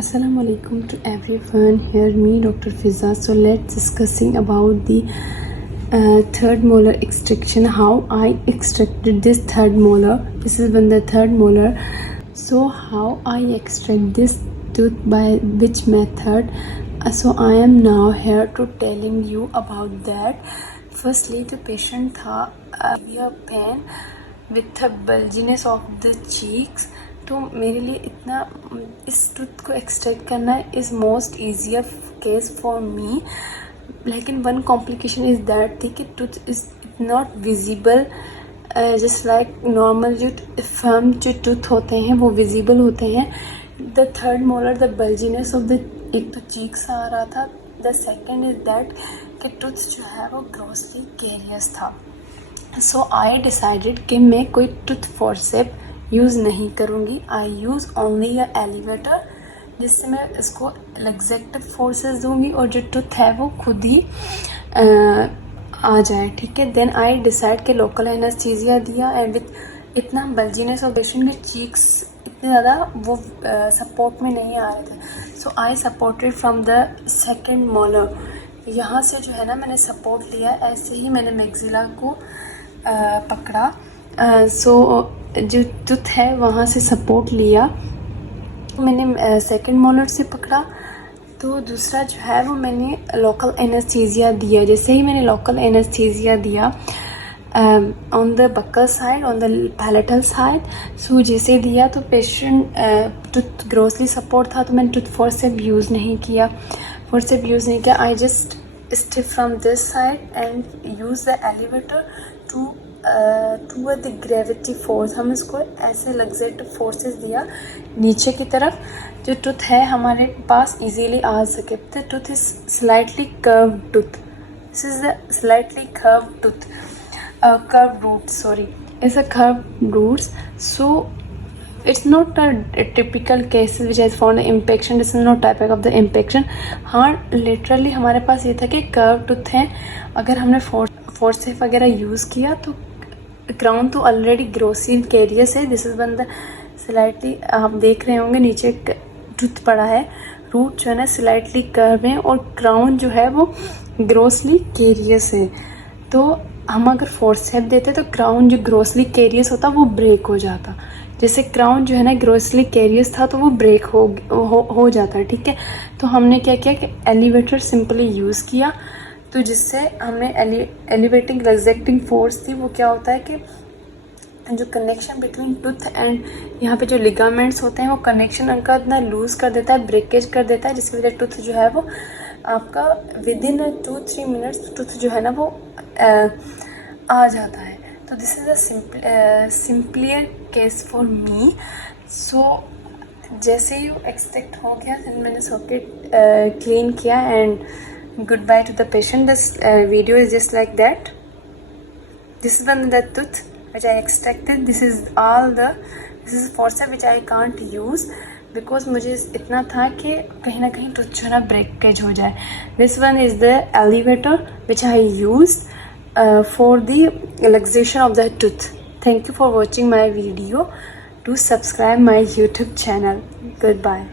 Assalamu alaikum to everyone. Here me Dr. Fiza. So let's discussing about the third molar extraction. How I extracted this third molar. This is when the third molar. So how I extract this tooth, by which method? So I am now here to telling you about that. Firstly, the patient था severe pain with the bulginess of the cheeks. तो मेरे लिए इतना इस tooth को extract करना is most easier case for me. लेकिन one complication is that थी कि tooth is not visible just like normal जो फर्म जो टूथ होते हैं वो विजिबल होते हैं. The third molar the bulginess of the एक तो चीक्स आ रहा था. द सेकेंड इज़ दैट कि टूथ जो है वो ग्रॉसली कैरियस था. सो आई डिसाइडेड कि मैं कोई टूथ फोर्सेप यूज़ नहीं करूँगी. आई यूज़ ओनली अ एलिवेटर जिससे मैं इसको एक्जेक्टिव फोर्सेस दूँगी और जो टूथ है वो खुद ही आ जाए. ठीक है. देन आई डिसाइड के लोकल एनेस्थीसिया दिया एंड विथ इतना बल्जीनेस ऑफ पेशेंट में चीक्स इतने ज़्यादा वो सपोर्ट में नहीं आ रहे थे. So I supported from the second molar. यहाँ से जो है ना मैंने सपोर्ट लिया. ऐसे ही मैंने मैक्सिला को पकड़ा. सो जो टूथ है वहाँ से सपोर्ट लिया. मैंने सेकंड मोलर से पकड़ा. तो दूसरा जो है वो मैंने लोकल एनेस्थीसिया दिया. जैसे ही मैंने लोकल एनेस्थीसिया दिया on the buccal side, on the palatal side. So जैसे दिया तो पेशेंट टूथ ग्रोसली सपोर्ट था तो मैंने टूथ फोर्सेप यूज़ नहीं किया. I just step from this side and use the elevator to toward the gravity force. हम इसको ऐसे लग्जेटिव फोर्सेस दिया नीचे की तरफ जो टूथ है हमारे पास इजीली आ सके. The tooth is slightly curve tooth. This is the slightly curve tooth. Curve root sorry is a curve roots. So it's not a typical cases which has found the impaction. This is not type of the impaction. हाँ literally हमारे पास ये था कि curve tooth है. अगर हमने forceps वगैरह use किया तो क्राउन तो ऑलरेडी ग्रोसिल कैरियस है. This is one the slightly आप देख रहे होंगे नीचे टूथ पड़ा है. रूट जो है ना स्लाइटली कर्व है और क्राउन जो है वो ग्रोसली कैरियस है. तो हम अगर फोर्सेप देते तो क्राउन जो ग्रोसली कैरियस होता वो ब्रेक हो जाता. जैसे क्राउन जो है ना ग्रोसली कैरियस था तो वो ब्रेक हो जाता. ठीक है. तो हमने क्या किया कि एलिवेटर सिंपली यूज़ किया. तो जिससे हमने एलिवेटिंग रिजेक्टिंग फोर्स थी वो क्या होता है कि जो कनेक्शन बिटवीन टूथ एंड यहाँ पे जो लिगामेंट्स होते हैं वो कनेक्शन उनका इतना लूज़ कर देता है, ब्रेकेज कर देता है, जिसकी वजह टूथ जो है वो आपका विद इन 2-3 मिनट्स टूथ जो है ना वो आ जाता है. तो this is a simplier case for me. So जैसे ही एक्सट्रैक्ट हो गया फिर मैंने सॉकेट क्लीन किया and goodbye to the patient. This video is just like that. This is one the tooth which I extracted. This is forceps which I can't use because मुझे इतना था कि कहीं ना कहीं टूथ जो ना ब्रेकेज हो जाए. This one is the elevator which I used for the relaxation of the tooth. Thank you for watching my video. Do subscribe my YouTube channel. Goodbye.